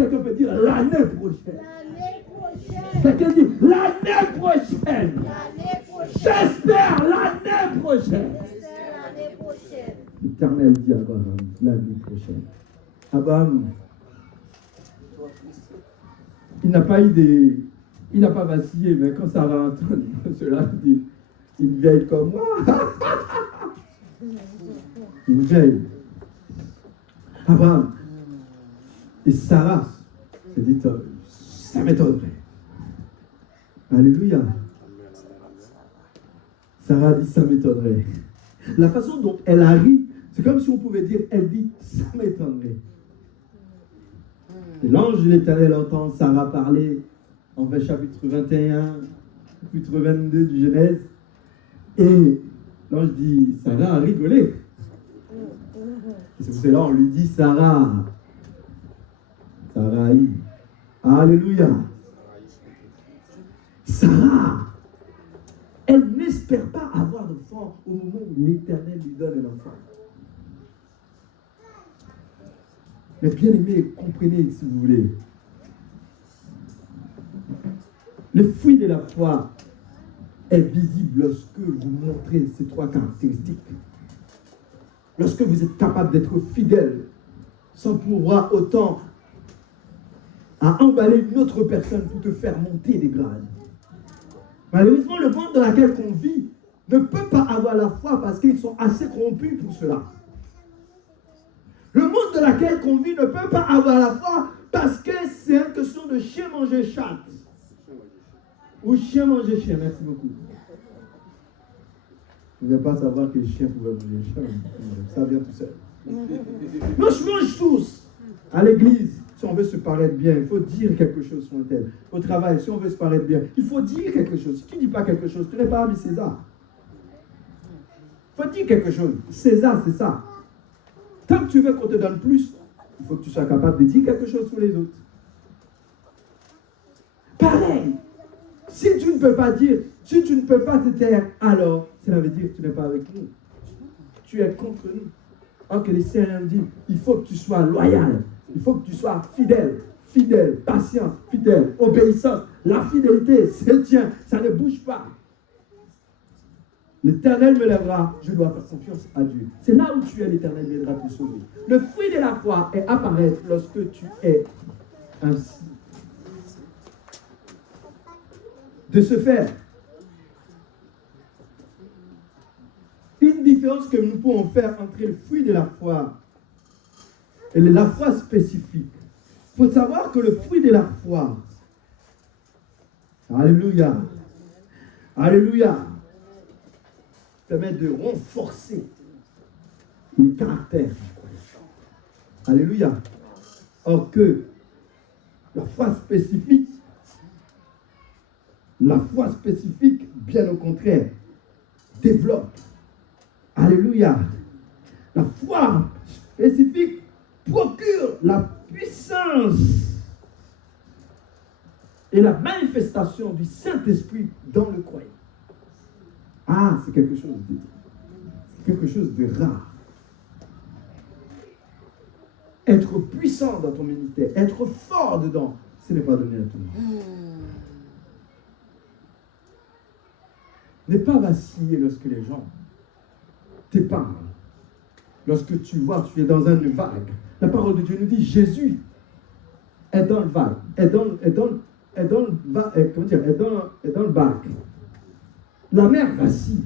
quelqu'un peut dire l'année prochaine. L'année prochaine. Quelqu'un dit l'année prochaine. L'année prochaine. J'espère l'année prochaine. J'espère l'année prochaine. L'Éternel dit à Abraham l'année prochaine. Abraham, il n'a pas vacillé, mais quand Sarah entend cela, il dit, une vieille comme moi. Une vieille. Abraham et Sarah se dit, ça m'étonnerait. Alléluia. Sarah dit, ça m'étonnerait. La façon dont elle a ri, c'est comme si on pouvait dire, elle dit, ça m'étonnerait. Et l'ange de l'Éternel entend Sarah parler en chapitre 21, chapitre 22 du Genèse. Et l'ange dit, Sarah a rigolé. Et c'est pour cela on lui dit, Sarah. Sarah. Alléluia. Sarah, elle n'espère pas avoir d'enfant au moment où l'Éternel lui donne un enfant. Mais bien aimé, comprenez si vous voulez. Le fruit de la foi est visible lorsque vous montrez ces trois caractéristiques. Lorsque vous êtes capable d'être fidèle, sans pouvoir autant à emballer une autre personne pour te faire monter des grades. Malheureusement, le monde dans lequel on vit ne peut pas avoir la foi parce qu'ils sont assez corrompus pour cela. Le monde dans lequel on vit ne peut pas avoir la foi parce que c'est une question de chien manger chat. Ou chien manger chien, merci beaucoup. Vous ne pouvez pas savoir que les chiens pouvaient manger chien. Ça vient tout seul. Nous mange tous. À l'église, si on veut se paraître bien, il faut dire quelque chose sur un tel. Au travail, si on veut se paraître bien, il faut dire quelque chose. Si tu ne dis pas quelque chose, tu n'es pas ami César. Il faut dire quelque chose. César, c'est ça. Tant que tu veux qu'on te donne plus, il faut que tu sois capable de dire quelque chose sur les autres. Pareil. Si tu ne peux pas dire, si tu ne peux pas te taire, alors cela veut dire que tu n'es pas avec nous. Tu es contre nous. Or que les Seigneurs disent, il faut que tu sois loyal. Il faut que tu sois fidèle. Fidèle, patience, fidèle, obéissance. La fidélité, c'est tien. Ça ne bouge pas. L'Éternel me lèvera, je dois faire confiance à Dieu. C'est là où tu es, l'Éternel m'aidera à te sauver. Le fruit de la foi est apparaître lorsque tu es ainsi. De ce faire, une différence que nous pouvons faire entre le fruit de la foi et la foi spécifique. Il faut savoir que le fruit de la foi, alléluia, alléluia, permet de renforcer les caractères. Alléluia. Or que la foi spécifique, bien au contraire, développe. Alléluia. La foi spécifique procure la puissance et la manifestation du Saint-Esprit dans le croyant. Ah, c'est quelque chose de rare. Être puissant dans ton ministère, être fort dedans, ce n'est pas donné à tout le monde. Ne pas vaciller lorsque les gens te parlent. Lorsque tu vois, tu es dans une vague. La parole de Dieu nous dit, Jésus est dans le vague, est dans le bac. La mer vacille,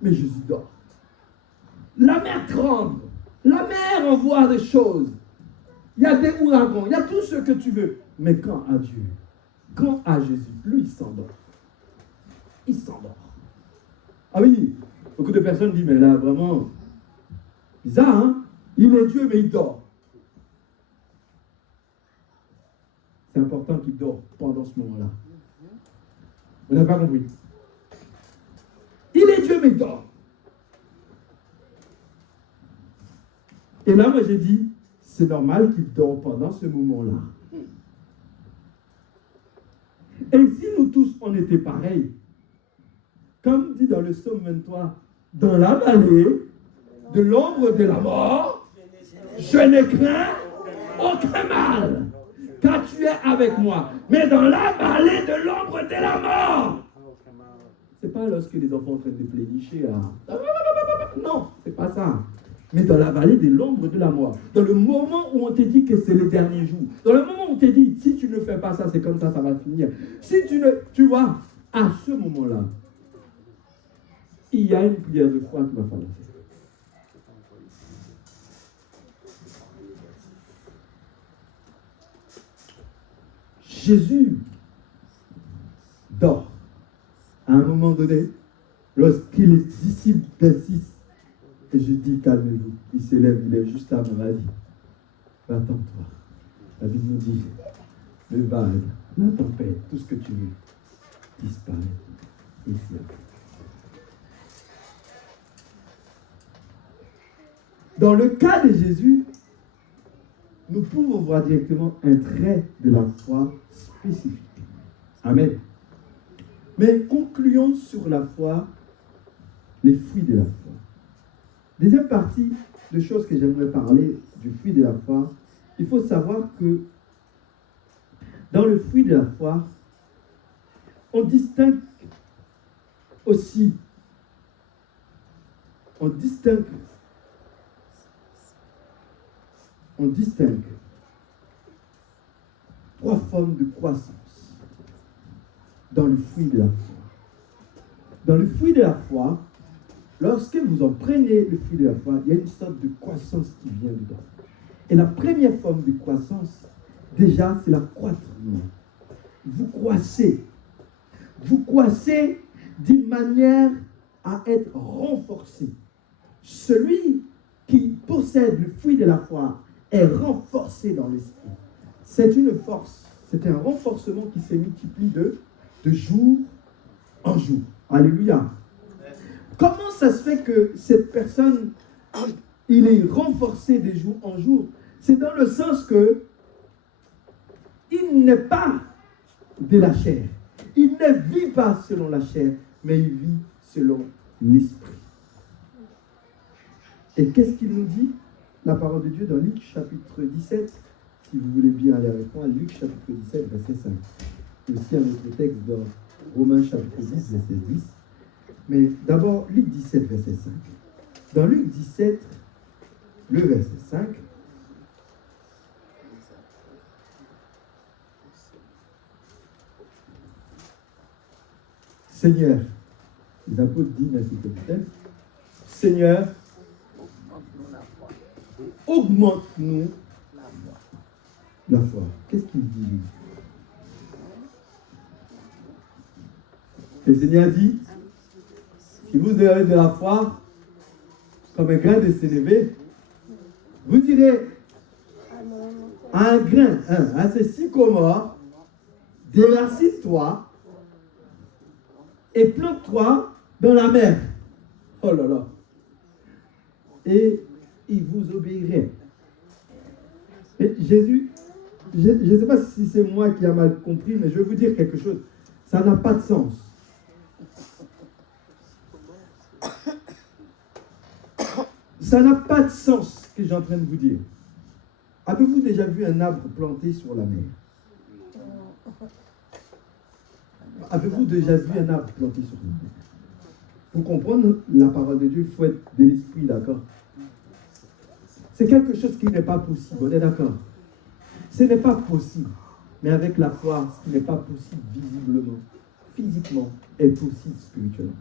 mais Jésus dort. La mer tremble. La mer envoie des choses. Il y a des ouragans, il y a tout ce que tu veux. Mais quand à Dieu, quand à Jésus, lui, il s'endort. Il s'endort. Ah oui, beaucoup de personnes disent, mais là, vraiment, bizarre, hein? Il est Dieu, mais il dort. C'est important qu'il dort pendant ce moment-là. Vous n'avez pas compris? Il est Dieu, mais il dort. Et là, moi, j'ai dit, c'est normal qu'il dort pendant ce moment-là. Et si nous tous, on était pareils, comme dit dans le psaume 23, dans la vallée de l'ombre de la mort, je ne crains aucun mal. car tu es avec moi. Mais dans la vallée de l'ombre de la mort. C'est pas lorsque les enfants sont en train de plénicher là. Non, c'est pas ça. Mais dans la vallée de l'ombre de la mort. Dans le moment où on te dit que c'est le dernier jour. Dans le moment où on te dit, si tu ne fais pas ça, c'est comme ça va finir. Si tu vois, à ce moment-là, il y a une prière de foi qu'il va falloir faire. Jésus dort. À un moment donné, lorsque les disciples persistent, et je dis calmez-vous, il s'élève, il est juste à ma vie. Attends-toi. La Bible nous dit, le vague, la tempête, tout ce que tu veux, disparaît ici. Dans le cas de Jésus, nous pouvons voir directement un trait de la foi spécifique. Amen. Mais concluons sur la foi, les fruits de la foi. Deuxième partie de choses que j'aimerais parler du fruit de la foi, il faut savoir que dans le fruit de la foi, on distingue trois formes de croissance dans le fruit de la foi. Dans le fruit de la foi, lorsque vous en prenez le fruit de la foi, il y a une sorte de croissance qui vient dedans. Et la première forme de croissance, déjà, c'est l'accroîtrement. Vous croissez. Vous croissez d'une manière à être renforcé. Celui qui possède le fruit de la foi est renforcé dans l'esprit. C'est une force, c'est un renforcement qui se multiplie de jour en jour. Alléluia. Comment ça se fait que cette personne, il est renforcé de jour en jour? C'est dans le sens que il n'est pas de la chair. Il ne vit pas selon la chair, mais il vit selon l'esprit. Et qu'est-ce qu'il nous dit? La parole de Dieu dans Luc chapitre 17, si vous voulez bien aller avec moi, Luc chapitre 17, verset 5. Aussi un autre texte dans Romains chapitre 10, verset 10. Mais d'abord, Luc 17, verset 5. Dans Luc 17, le verset 5, Seigneur, les apôtres disent ainsi comme tel, Seigneur, augmente-nous la foi. Qu'est-ce qu'il dit? Le Seigneur dit, si vous avez de la foi, comme un grain de sénévé, vous direz à un grain, à ce sycomore, déracine-toi et plante-toi dans la mer. Oh là là. Et il vous obéirait. Et Jésus, je ne sais pas si c'est moi qui ai mal compris, mais je vais vous dire quelque chose. Ça n'a pas de sens. Ça n'a pas de sens ce que j'ai en train de vous dire. Avez-vous déjà vu un arbre planté sur la mer? Avez-vous déjà vu un arbre planté sur la mer? Pour comprendre la parole de Dieu, il faut être de l'esprit, d'accord? C'est quelque chose qui n'est pas possible, on est d'accord? Ce n'est pas possible. Mais avec la foi, ce qui n'est pas possible visiblement, physiquement, est possible spirituellement.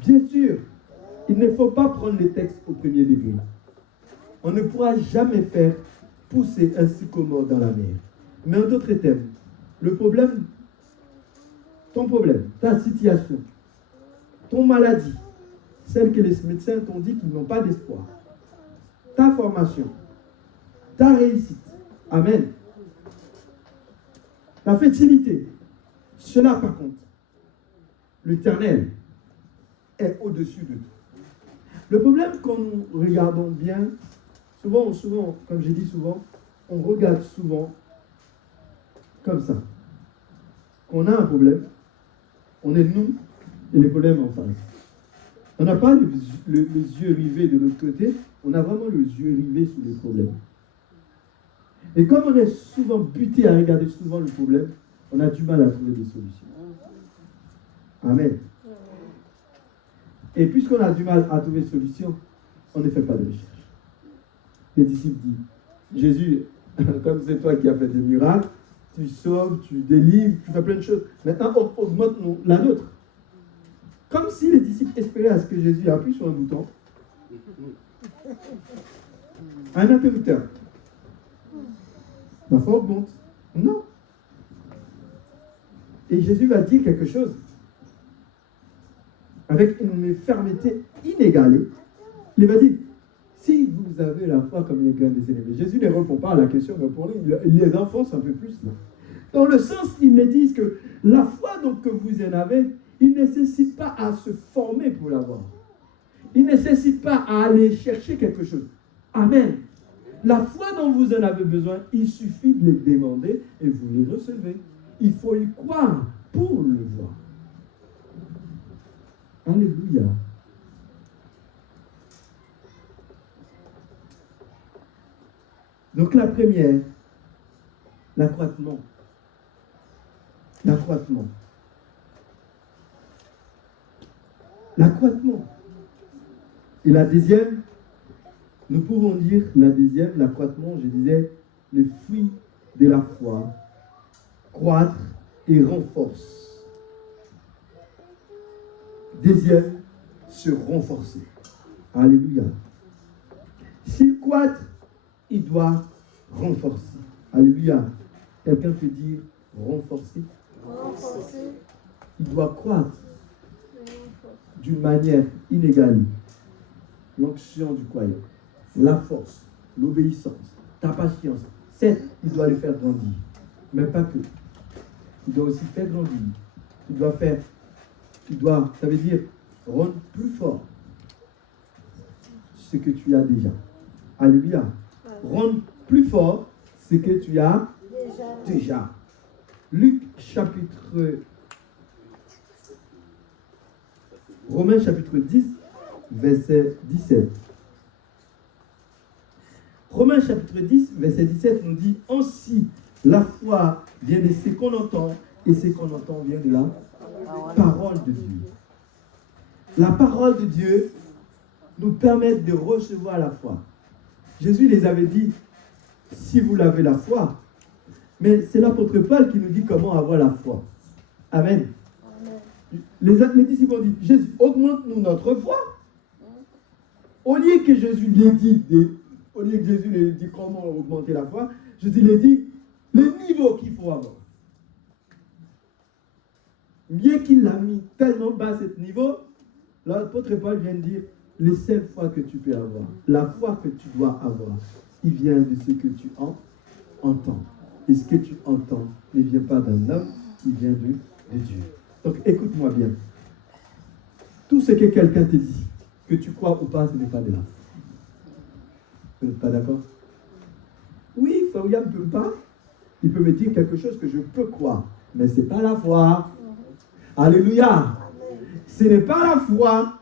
Bien sûr, il ne faut pas prendre les textes au premier degré. On ne pourra jamais faire pousser un sycomore dans la mer. Mais en d'autres termes, le problème, ton problème, ta situation, ton maladie, celle que les médecins t'ont dit qu'ils n'ont pas d'espoir, ta formation, ta réussite, amen, la fertilité, cela par contre, l'Éternel est au-dessus de tout. Le problème, quand nous regardons bien, souvent, comme j'ai dit souvent, on regarde souvent comme ça. Quand on a un problème, on est nous et les problèmes en face. On n'a pas les yeux rivés de l'autre côté, on a vraiment les yeux rivés sur les problèmes. Et comme on est souvent buté à regarder souvent le problème, on a du mal à trouver des solutions. Amen. Et puisqu'on a du mal à trouver des solutions, on ne fait pas de recherche. Les disciples disent, Jésus, comme c'est toi qui as fait des miracles, tu sauves, tu délivres, tu fais plein de choses. Maintenant, augmente la nôtre. Comme si les disciples espéraient à ce que Jésus appuie sur un bouton. Un interrupteur. La foi augmente. Non. Et Jésus va dire quelque chose avec une fermeté inégalée. Il va dire, si vous avez la foi comme les grains de sénévé, Jésus ne répond pas à la question, mais pour lui, il les enfonce un peu plus. Là. Dans le sens, ils me disent que la foi donc, que vous en avez, il ne nécessite pas à se former pour l'avoir. Il ne nécessite pas à aller chercher quelque chose. Amen. La foi dont vous en avez besoin, il suffit de les demander et vous les recevez. Il faut y croire pour le voir. Alléluia. Donc la première, l'accroissement. L'accroissement. L'accroissement. Et la deuxième, nous pouvons dire la deuxième, l'accroissement, je disais, le fruit de la foi, croître et renforce. Deuxième, se renforcer. Alléluia. S'il croître, il doit renforcer. Alléluia. Quelqu'un peut dire renforcer. Renforcer. Il doit croître d'une manière inégalée. L'onction du croyant, la force, l'obéissance, ta patience. Certes, il doit les faire grandir. Mais pas que. Il doit aussi faire grandir. Ça veut dire rendre plus fort ce que tu as déjà. Alléluia. Rendre plus fort ce que tu as déjà. Romains chapitre 10, verset 17. Romains chapitre 10, verset 17 nous dit, ainsi la foi vient de ce qu'on entend, et ce qu'on entend vient de la parole de Dieu. La parole de Dieu nous permet de recevoir la foi. Jésus les avait dit, si vous l'avez la foi, mais c'est l'apôtre Paul qui nous dit comment avoir la foi. Amen. Les disciples ont dit, Jésus, augmente-nous notre foi. Au lieu que Jésus l'ait dit, comment augmenter la foi, Jésus lui dit le niveau qu'il faut avoir. Bien qu'il l'a mis tellement bas ce niveau, l'apôtre Paul vient de dire, les seules fois que tu peux avoir, la foi que tu dois avoir, il vient de ce que tu entends. Et ce que tu entends ne vient pas d'un homme, il vient de Dieu. Donc écoute-moi bien. Tout ce que quelqu'un te dit, que tu crois ou pas, ce n'est pas de la foi. Vous n'êtes pas d'accord? Oui, Faouya ne peut pas. Il peut me dire quelque chose que je peux croire, mais ce n'est pas la foi. Alléluia. Ce n'est pas la foi.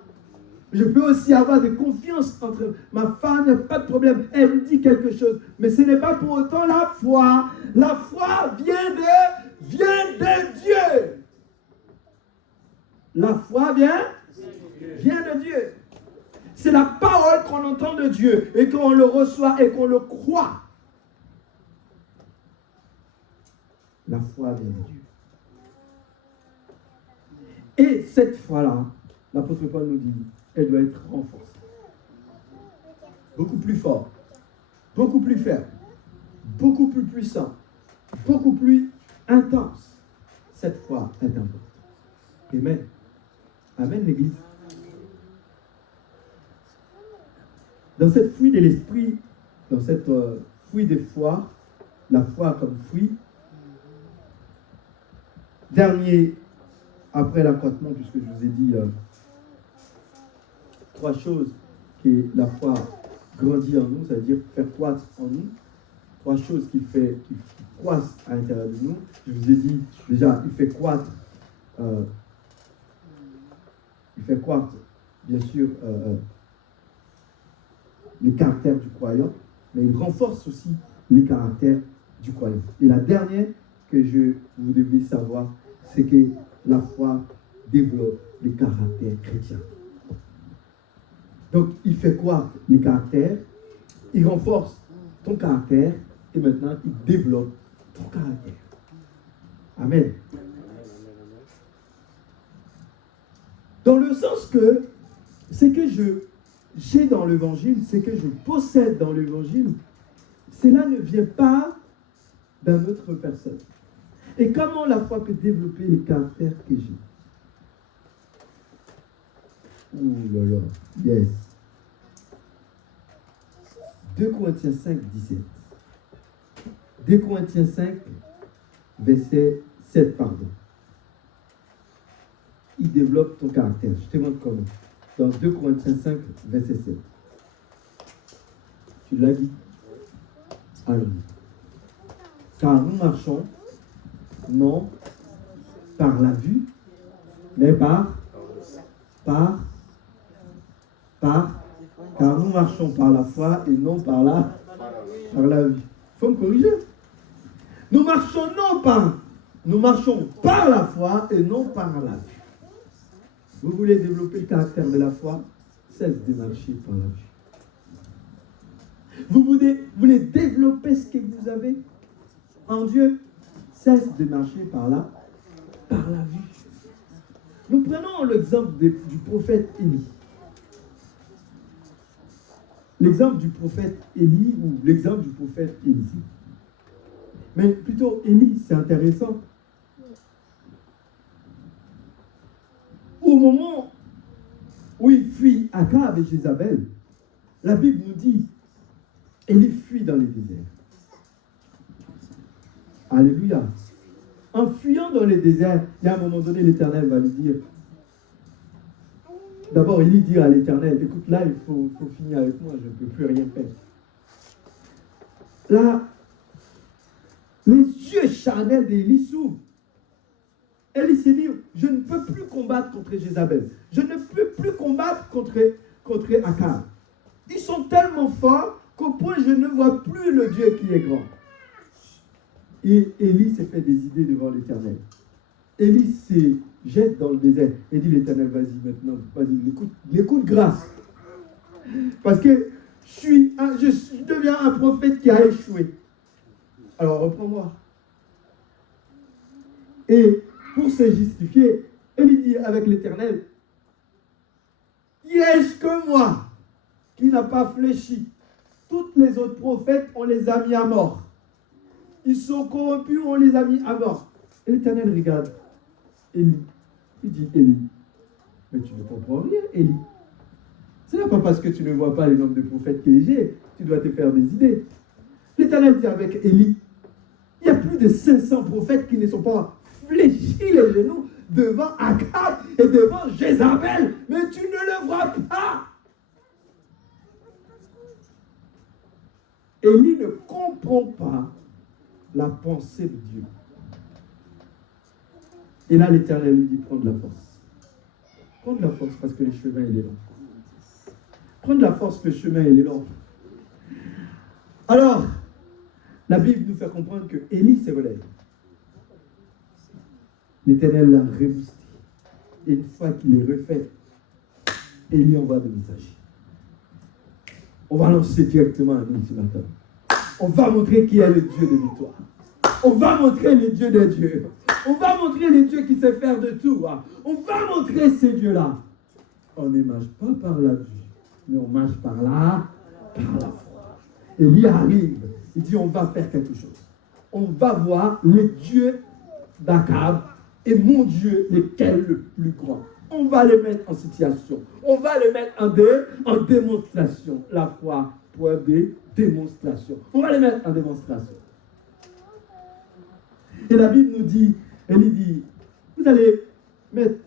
Je peux aussi avoir de confiance entre ma femme, pas de problème. Elle me dit quelque chose, mais ce n'est pas pour autant la foi. La foi vient de Dieu. La foi vient de Dieu. C'est la parole qu'on entend de Dieu et qu'on le reçoit et qu'on le croit. La foi vient de Dieu. Et cette foi-là, l'apôtre Paul nous dit, elle doit être renforcée. Beaucoup plus fort, beaucoup plus ferme, beaucoup plus puissant, beaucoup plus intense. Cette foi est importante. Amen. Amen, l'Église. Dans cette fruit de l'esprit, dans cette fruit de foi, la foi comme fruit, dernier, après l'accroissement, puisque je vous ai dit trois choses que la foi grandit en nous, c'est-à-dire faire croître en nous, trois choses qui croissent à l'intérieur de nous. Je vous ai dit, déjà, il fait croître, bien sûr, le caractère du croyant, mais il renforce aussi les caractères du croyant. Et la dernière que vous devez savoir, c'est que la foi développe les caractères chrétiens. Donc, il fait quoi les caractères? Il renforce ton caractère et maintenant, il développe ton caractère. Amen. Dans le sens que ce que j'ai dans l'évangile, ce que je possède dans l'évangile, cela ne vient pas d'une autre personne. Et comment la foi peut développer les caractères que j'ai? Ouh là là, yes. 2 Corinthiens 5, 17. 2 Corinthiens 5, verset 7, pardon. Il développe ton caractère. Je te montre comment. Dans 2 Corinthiens 5, verset 7. Tu l'as dit? Allons. Car nous marchons, non par la vue, mais car nous marchons par la foi et non par la vue. Il faut me corriger. Nous marchons par la foi et non par la vue. Vous voulez développer le caractère de la foi? Cesse de marcher par la vue. Vous voulez développer ce que vous avez en Dieu? Cesse de marcher par la vue. Nous prenons l'exemple du prophète Élie. L'exemple du prophète Élie ou l'exemple du prophète Élisée. Mais plutôt Élie, c'est intéressant. Au moment où il fuit Akab et Jézabel, la Bible nous dit, Élie fuit dans les déserts. Alléluia. En fuyant dans les déserts, il y a un moment donné, l'Éternel va lui dire, d'abord, Élie dit à l'Éternel, écoute, là, il faut finir avec moi, je ne peux plus rien faire. Là, les yeux charnels d'Élie s'ouvrent. Élie s'est dit, je ne peux plus combattre contre Jézabel. Je ne peux plus combattre contre Akab. Ils sont tellement forts qu'au point je ne vois plus le Dieu qui est grand. Et Élie s'est fait des idées devant l'Éternel. Élie se jette dans le désert et dit l'Éternel, vas-y maintenant, vas-y, l'écoute grâce. Parce que je deviens un prophète qui a échoué. Alors reprends-moi. Et pour se justifier, Élie dit avec l'Éternel, est-ce que moi, qui n'a pas fléchi, tous les autres prophètes, on les a mis à mort. Ils sont corrompus, on les a mis à mort. Et l'Éternel regarde Élie. Il dit, Élie, mais tu ne comprends rien, Élie. Ce n'est pas parce que tu ne vois pas les nombres de prophètes que j'ai, tu dois te faire des idées. L'Éternel dit avec Élie, il y a plus de 500 prophètes qui ne sont pas fléchis les genoux devant Akab et devant Jézabel, mais tu ne le vois pas. Élie ne comprend pas la pensée de Dieu. Et là, l'Éternel lui dit, prends de la force. Prends de la force parce que le chemin, il est long. Prends de la force, le chemin, il est long. Alors, la Bible nous fait comprendre que Élie se relève. L'Éternel l'a reboosté. Et une fois qu'il est refait, Élie envoie des messagers. On va lancer directement un ultimatum. On va montrer qui est le Dieu de victoire. On va montrer le Dieu des dieux. On va montrer le Dieu qui sait faire de tout. On va montrer ces dieux-là. On ne marche pas par la vue, mais on marche par la foi. Élie arrive. Il dit, on va faire quelque chose. On va voir le Dieu d'Akab et mon Dieu, lequel le plus grand. On va les mettre en situation. On va les mettre en démonstration. La foi, preuve de démonstration. On va les mettre en démonstration. Et la Bible nous dit, elle dit, vous allez mettre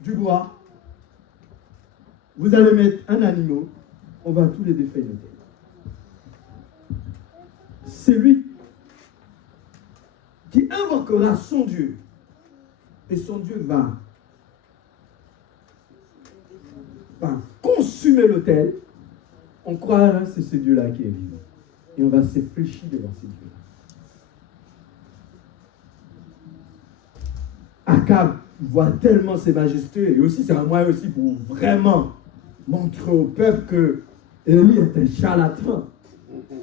du bois, vous allez mettre un animal, on va tous les défailloter. Celui qui invoquera son Dieu, et son Dieu va consumer l'autel, on croira que c'est ce Dieu-là qui est vivant. Et on va s'effléchir devant ces dieux. Akab voit tellement ses majestueux, et aussi c'est un moyen aussi pour vraiment montrer au peuple que Élie est un charlatan.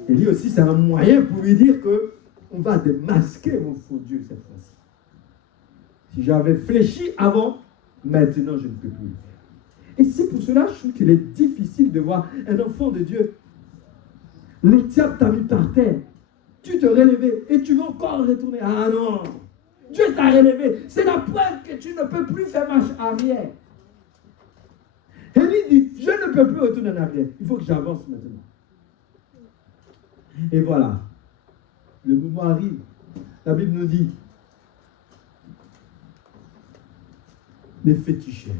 Élie aussi c'est un moyen pour lui dire que on va démasquer vos faux dieux cette fois-ci. Si j'avais fléchi avant, maintenant je ne peux plus le faire. Et c'est pour cela je trouve qu'il est difficile de voir un enfant de Dieu. Le diable t'a mis par terre, tu te relevais et tu veux encore retourner. Ah non! Dieu t'a relevé. C'est la preuve que tu ne peux plus faire marche arrière. Élie dit, je ne peux plus retourner en arrière. Il faut que j'avance maintenant. Et voilà. Le moment arrive. La Bible nous dit, les féticheurs,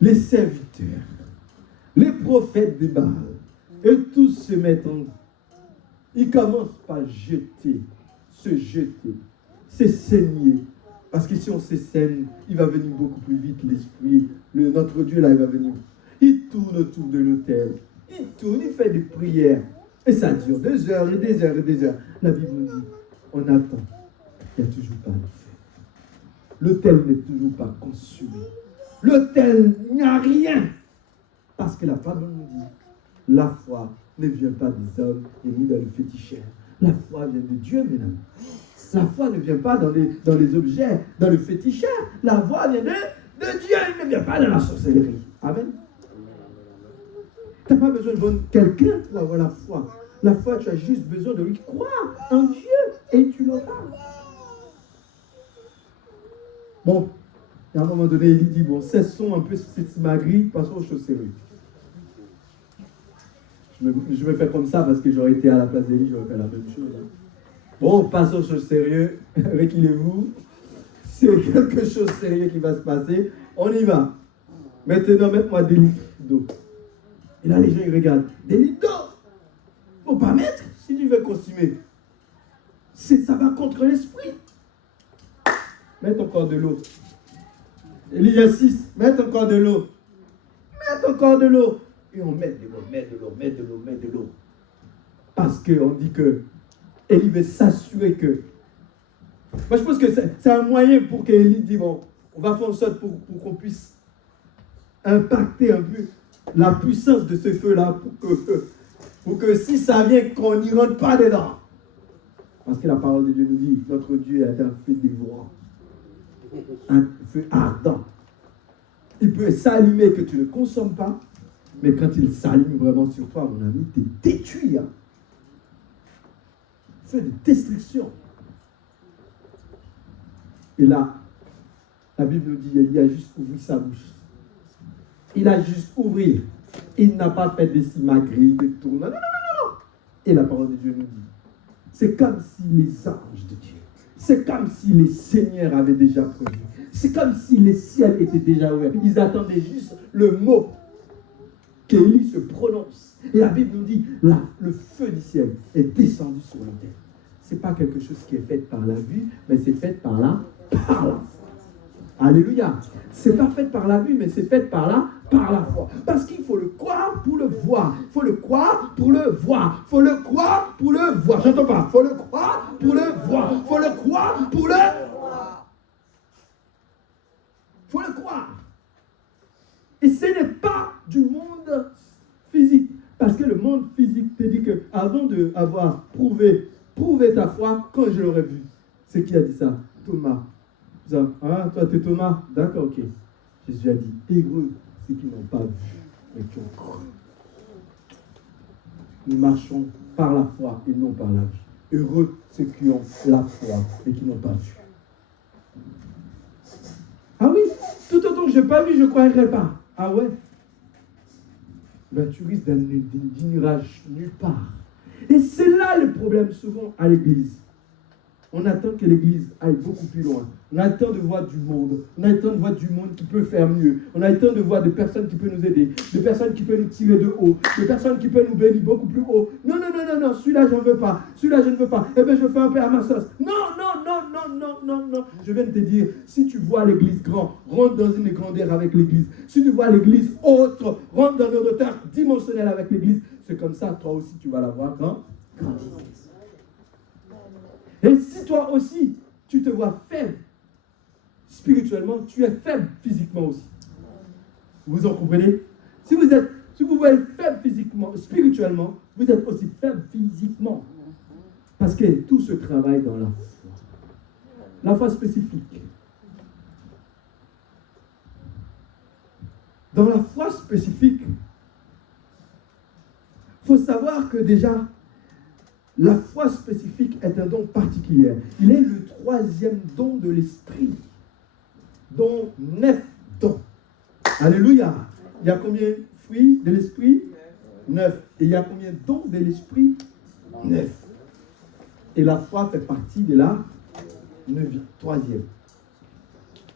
les serviteurs, les prophètes de Baal, et tous se mettent en... Ils commencent par se jeter, se saigner. Parce que si on se saigne, il va venir beaucoup plus vite l'esprit. Notre Dieu là, il va venir. Il tourne autour de l'autel. Il tourne, il fait des prières. Et ça dure 2 heures et des heures et des heures. La Bible nous dit, on attend. Il n'y a toujours pas de feu. L'autel n'est toujours pas consumé. L'autel, il n'y a rien. Parce que la parole nous dit, la foi ne vient pas des hommes et ni dans le féticheur. La foi vient de Dieu, mesdames. La foi ne vient pas dans les objets, dans le féticheur. La foi vient de Dieu, elle ne vient pas dans la sorcellerie. Amen. Tu n'as pas besoin de voir quelqu'un pour avoir la foi. La foi, tu as juste besoin de lui croire en Dieu et tu l'auras. Bon, à un moment donné, il dit, bon, cessons un peu cette simagrée, passons aux choses sérieuses. Je me fais comme ça parce que j'aurais été à la place d'Élie, j'aurais fait la même chose. Bon, passons aux choses sérieuses. Reculez-vous. C'est quelque chose de sérieux qui va se passer. On y va. Maintenant, mets-moi des litres d'eau. Et là, les gens, ils regardent. Des litres d'eau. Faut pas mettre si tu veux consommer. Ça va contre l'esprit. Mets encore de l'eau. Élie insiste. Mets encore de l'eau. Mets encore de l'eau. Et on met de l'eau. Parce qu'on dit que Élie veut s'assurer que... Moi, je pense que c'est un moyen pour qu'Élie dise, bon, on va faire en sorte pour qu'on puisse impacter un peu la puissance de ce feu-là, pour que si ça vient, qu'on n'y rentre pas dedans. Parce que la parole de Dieu nous dit, notre Dieu est un feu dévorant, un feu ardent. Il peut s'allumer que tu ne consommes pas, mais quand il s'allume vraiment sur toi, mon ami, tu es détruit. Hein? Feu de destruction. Et là, la Bible nous dit, il a juste ouvert sa bouche. Il a juste ouvert. Il n'a pas fait des simagrées, des tours. Non. Et la parole de Dieu nous dit, c'est comme si les anges de Dieu, c'est comme si les seigneurs avaient déjà prévu. C'est comme si les ciels étaient déjà ouverts. Ils attendaient juste le mot qu'Élie se prononce. Et la Bible nous dit, là, le feu du ciel est descendu sur la terre. Ce n'est pas quelque chose qui est fait par la vue, mais c'est fait par la foi. Alléluia. Ce n'est pas fait par la vue, mais c'est fait par la foi. Parce qu'il faut le croire pour le voir. Il faut le croire pour le voir. Il faut le croire pour le voir. J'entends pas. Il faut le croire pour le voir. Il faut le croire pour le voir. Il faut le croire. Et ce n'est pas du monde physique. Parce que le monde physique te dit qu'avant d'avoir prouvé ta foi, quand je l'aurais vu, c'est qui a dit ça? Thomas. Ah, toi, tu es Thomas? D'accord, ok. Jésus a dit, heureux ceux qui n'ont pas vu, mais qui ont cru. Nous marchons par la foi et non par la vue. Heureux ceux qui ont la foi et qui n'ont pas vu. Ah oui, tout autant que je n'ai pas vu, je ne croirais pas. Ah ouais? Ben, tu risques d'ignorage nulle part. Et c'est là le problème souvent à l'église. on attend que l'Église aille beaucoup plus loin. On attend de voir du monde. On attend de voir du monde qui peut faire mieux. On attend de voir des personnes qui peuvent nous aider, des personnes qui peuvent nous tirer de haut, des personnes qui peuvent nous bénir beaucoup plus haut. Non, non, non, non, non, celui-là, je ne veux pas. Celui-là, je ne veux pas. Eh bien, je fais un peu à ma sauce. Non, non, non, non, non, non, non. Je viens de te dire, si tu vois l'Église grand, rentre dans une grandeur avec l'Église. Si tu vois l'Église haute, rentre dans une hauteur dimensionnelle avec l'Église. C'est comme ça, toi aussi, tu vas la voir grand. Et si toi aussi, tu te vois faible spirituellement, tu es faible physiquement aussi. Vous en comprenez? Si vous voyez faible physiquement, spirituellement, vous êtes aussi faible physiquement. Parce que tout se travaille dans la foi. La foi spécifique. Dans la foi spécifique, il faut savoir que déjà, la foi spécifique est un don particulier. Il est le troisième don de l'esprit, dont 9 dons. Alléluia. Il y a combien de fruits de l'esprit? 9. Et il y a combien de dons de l'esprit? 9. Et la foi fait partie de la 9e.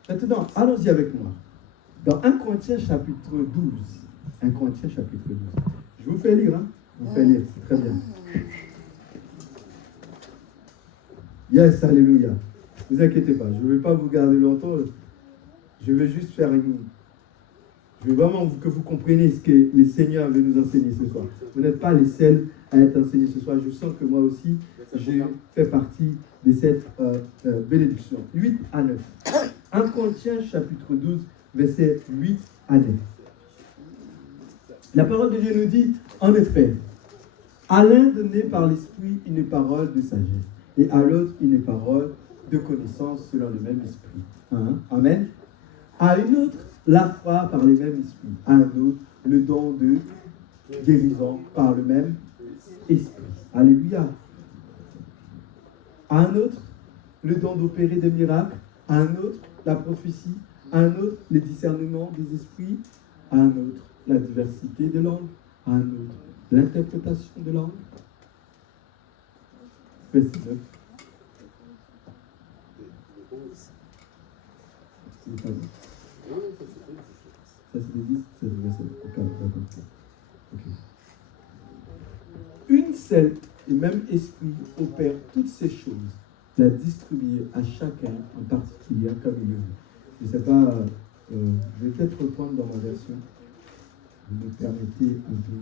Maintenant, allons-y avec moi. Dans 1 Corinthiens chapitre 12. 1 Corinthiens chapitre 12. Je vous fais lire, hein? Je vous fais lire, c'est très bien. Yes, alléluia. Ne vous inquiétez pas, je ne vais pas vous garder longtemps. Je vais juste faire une... Je veux vraiment que vous compreniez ce que le Seigneur veut nous enseigner ce soir. Vous n'êtes pas les seuls à être enseignés ce soir. Je sens que moi aussi, j'ai fait partie de cette bénédiction. 8 à 9. 1 Corinthiens chapitre 12, versets 8 à 9. La parole de Dieu nous dit, en effet, à l'un donné par l'Esprit une parole de sagesse, et à l'autre une parole de connaissance selon le même esprit. Hein? Amen. À une autre, la foi par le même esprit. À un autre, le don de guérison par le même esprit. Alléluia. À un autre, le don d'opérer des miracles. À un autre, la prophétie. À un autre, le discernement des esprits. À un autre, la diversité de langues. À un autre, l'interprétation de langues. Verset 9. C'est pas dit. Ça c'est le 10, c'est le verset. Ok. Une seule et même esprit opère toutes ces choses, la distribuer à chacun en particulier comme il le veut. Je ne sais pas, je vais peut-être reprendre dans ma version. Vous me permettez un peu.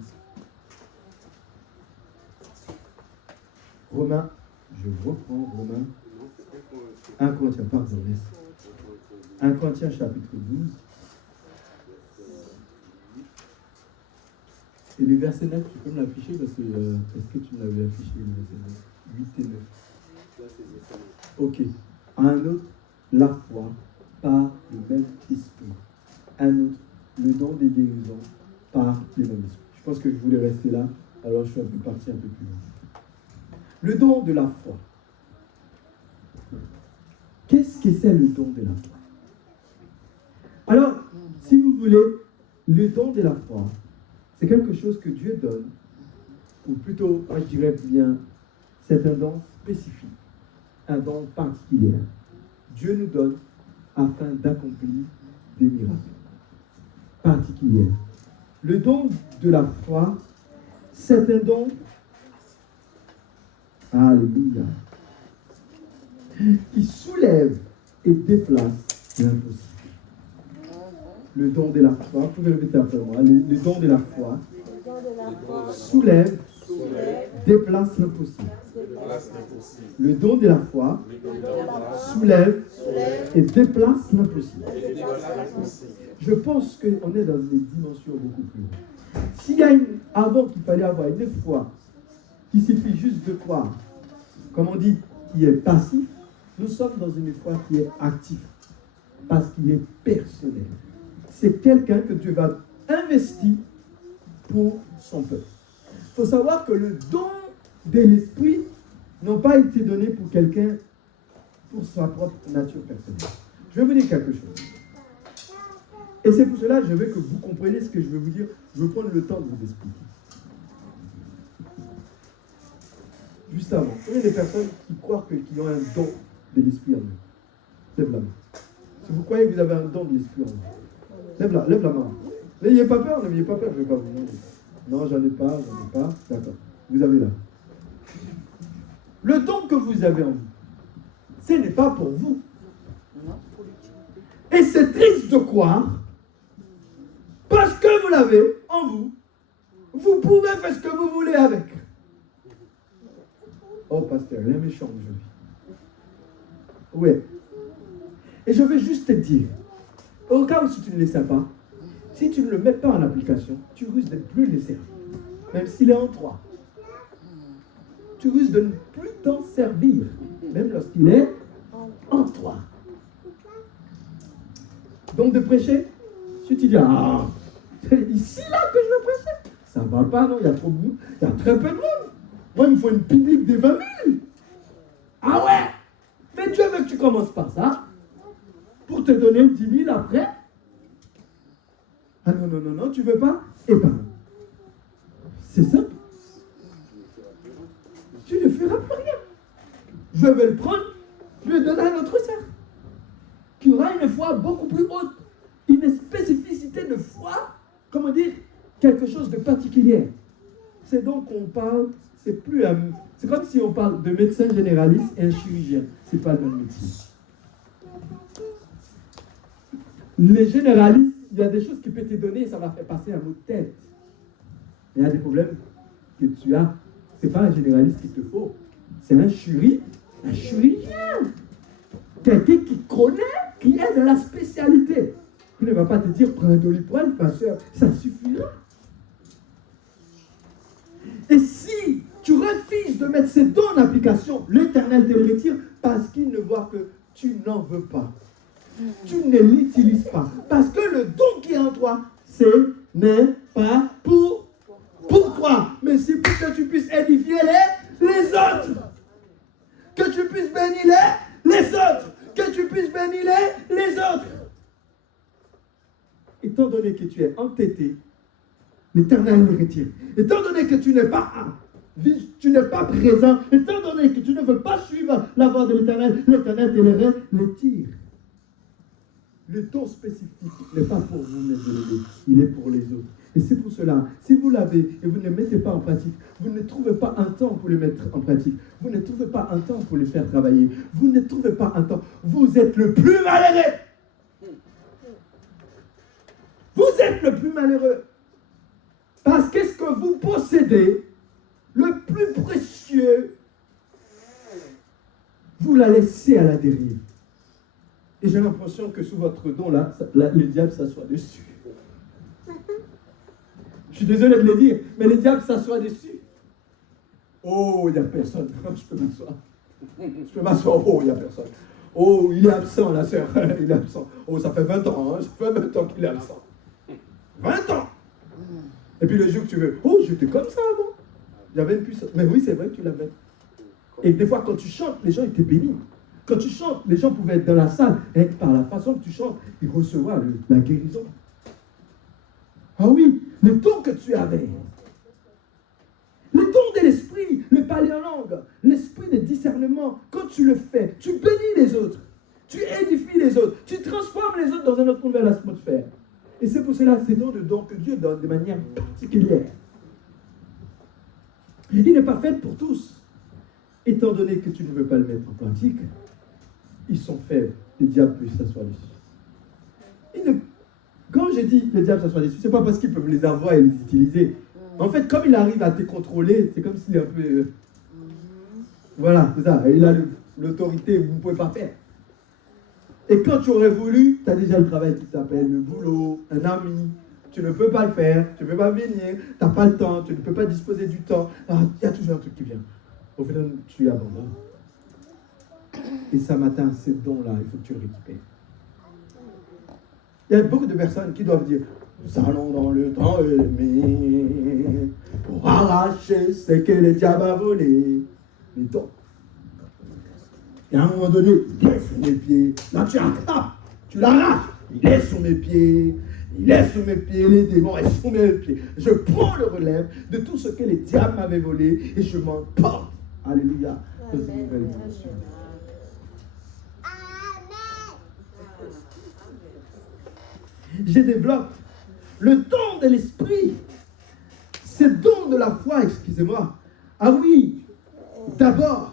Romains, je reprends Romains. 1 Corinthiens, pardon, 1 Corinthiens chapitre 12. Et le verset 9, tu peux me l'afficher parce que, est-ce que tu me l'avais affiché le verset 9? 8 et 9. Ok. À un autre, la foi par le même esprit. À un autre, le don des guérisons par le même esprit. Je pense que je voulais rester là, alors je suis parti un peu plus loin. Le don de la foi. Qu'est-ce que c'est le don de la foi? Alors, si vous voulez, le don de la foi, c'est quelque chose que Dieu donne, ou plutôt, moi je dirais bien, c'est un don spécifique, un don particulier. Dieu nous donne afin d'accomplir des miracles particuliers. Le don de la foi, c'est un don, alléluia, qui soulève et déplace l'impossible. Le don de la foi, vous pouvez répéter après moi, le don de la foi soulève, déplace l'impossible. Le don de la foi soulève et déplace l'impossible. Je pense qu'on est dans une dimension beaucoup plus haute. S'il y a avant qu'il fallait avoir une foi qui suffit juste de croire, comme on dit, qui est passif, nous sommes dans une foi qui est active, parce qu'il est personnel. C'est quelqu'un que Dieu va investir pour son peuple. Il faut savoir que le don de l'esprit n'a pas été donné pour quelqu'un pour sa propre nature personnelle. Je vais vous dire quelque chose. Et c'est pour cela que je veux que vous compreniez ce que je veux vous dire. Je veux prendre le temps de vous expliquer. Juste avant. Il y a des personnes qui croient qu'ils ont un don de l'esprit en eux. Lève la main. Si vous croyez que vous avez un don de l'esprit en vous, lève la main. N'ayez pas peur, je ne vais pas vous demander. Non, j'en ai pas. D'accord. Vous avez là. Le don que vous avez en vous, ce n'est pas pour vous. Et c'est triste de croire, parce que vous l'avez en vous, vous pouvez faire ce que vous voulez avec. Oh, pasteur, il est méchant aujourd'hui. Oui. Et je vais juste te dire, au cas où si tu ne le sais pas, si tu ne le mets pas en application, tu risques de ne plus le servir. Même s'il est en toi. Tu risques de ne plus t'en servir. Même lorsqu'il est en toi. Donc de prêcher, si tu dis, ah, c'est ici là que je veux prêcher. Ça ne va pas, non, il y a trop de monde. Il y a très peu de monde. Moi, il me faut une publique de 20 000. Ah ouais? Mais Dieu veut que tu commences par ça. Pour te donner 10 000 après. Ah non, tu veux pas? Eh ben, c'est simple. Tu ne feras plus rien. Je vais le prendre, je vais le donner à notre sœur, qui aura une foi beaucoup plus haute, une spécificité de foi, comment dire, quelque chose de particulier. C'est donc qu'on parle, c'est comme si on parle de médecin généraliste et un chirurgien. C'est pas le même métier. Les généralistes, il y a des choses qui peuvent te donner et ça va faire passer à notre tête. Il y a des problèmes que tu as. Ce n'est pas un généraliste qu'il te faut. C'est un chirurgien. Quelqu'un qui connaît, qui est de la spécialité. Il ne va pas te dire, prends un doliprane, ma soeur, ça suffira. Et si tu refuses de mettre ces dons en application, l'Éternel te le retire parce qu'il ne voit que tu n'en veux pas. Tu ne l'utilises pas. Parce que le don qui est en toi, ce n'est pas pour toi. Mais c'est pour que tu puisses édifier les autres. Que tu puisses bénir les autres. Que tu puisses bénir les autres. Étant donné que tu es entêté, l'Éternel le retire. Étant donné que tu n'es pas présent, étant donné que tu ne veux pas suivre la voie de l'Éternel te le retire. Le don spécifique n'est pas pour vous, mes élevés, il est pour les autres. Et c'est pour cela, si vous l'avez et vous ne le mettez pas en pratique, vous ne trouvez pas un temps pour le mettre en pratique. Vous ne trouvez pas un temps pour le faire travailler. Vous ne trouvez pas un temps. Vous êtes le plus malheureux. Vous êtes le plus malheureux. Parce qu'est-ce que vous possédez, le plus précieux, vous la laissez à la dérive. Et j'ai l'impression que sous votre don, là, le diable s'assoit dessus. Je suis désolé de le dire, mais le diable s'assoit dessus. Oh, il n'y a personne. Je peux m'asseoir. Oh, il n'y a personne. Oh, il est absent, la sœur. Il est absent. Oh, ça fait 20 ans. Ça fait 20 ans qu'il est absent. 20 ans. Et puis le jour que tu veux. Oh, j'étais comme ça avant. J'avais une puissance. Mais oui, c'est vrai que tu l'avais. Et des fois, quand tu chantes, les gens étaient bénis. Quand tu chantes, les gens pouvaient être dans la salle et par la façon que tu chantes, ils recevaient la guérison. Ah oui, le don que tu avais. Le don de l'esprit, le parler en langue, l'esprit de discernement. Quand tu le fais, tu bénis les autres. Tu édifies les autres. Tu transformes les autres dans une autre nouvelle atmosphère. Et c'est pour cela, c'est donc le don que Dieu donne de manière particulière. Il n'est pas fait pour tous. Étant donné que tu ne veux pas le mettre en pratique, ils sont faibles. Les diables peuvent s'asseoir dessus. Quand je dis les diables s'assoient dessus, ce n'est pas parce qu'ils peuvent les avoir et les utiliser. En fait, comme il arrive à te contrôler, c'est comme s'il est un peu... Voilà, c'est ça. Il a l'autorité, vous ne pouvez pas faire. Et quand tu aurais voulu, tu as déjà le travail qui t'appelle, le boulot, un ami. Tu ne peux pas le faire, tu ne peux pas venir, tu n'as pas le temps, tu ne peux pas disposer du temps. Ah, il y a toujours un truc qui vient. Au final, tu abandonnes. Et ce matin, ces dons-là, il faut que tu le récupères. Il y a beaucoup de personnes qui doivent dire « Nous allons dans le temps aimé pour arracher ce que le diable a volé. » Les dons. Et à un moment donné, il est sous mes pieds. Là, tu attrapes, tu l'arraches. Il est sous mes pieds. Il est sous mes pieds, les démons sont sous mes pieds. Je prends le relève de tout ce que les diables m'avaient volé et je m'emporte Alléluia. Dans une nouvelle dimension. Je développe le don de l'esprit. Ce don de la foi, excusez-moi. Ah oui, d'abord,